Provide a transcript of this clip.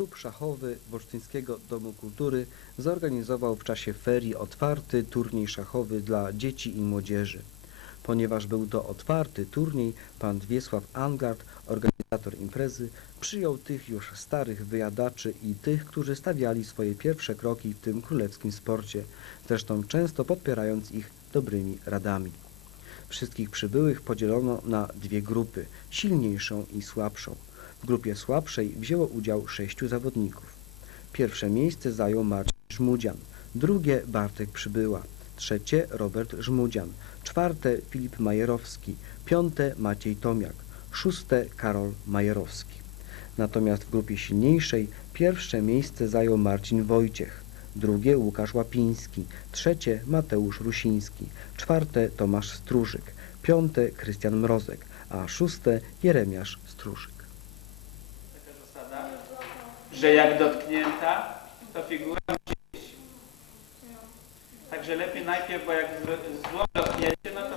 Klub Szachowy Wolsztyńskiego Domu Kultury zorganizował w czasie ferii otwarty turniej szachowy dla dzieci i młodzieży. Ponieważ był to otwarty turniej, pan Wiesław Angard, organizator imprezy, przyjął tych już starych wyjadaczy i tych, którzy stawiali swoje pierwsze kroki w tym królewskim sporcie, zresztą często podpierając ich dobrymi radami. Wszystkich przybyłych podzielono na dwie grupy, silniejszą i słabszą. W grupie słabszej wzięło udział sześciu zawodników. Pierwsze miejsce zajął Marcin Żmudzian, drugie Bartek Przybyła, trzecie Robert Żmudzian, czwarte Filip Majerowski, piąte Maciej Tomiak, szóste Karol Majerowski. Natomiast w grupie silniejszej pierwsze miejsce zajął Marcin Wojciech, drugie Łukasz Łapiński, trzecie Mateusz Rusiński, czwarte Tomasz Strużyk, piąte Krystian Mrozek, a szóste Jeremiasz Struszyk. Że jak dotknięta, to figura musi iść. Także lepiej najpierw, bo jak zło- dotknięcie, no to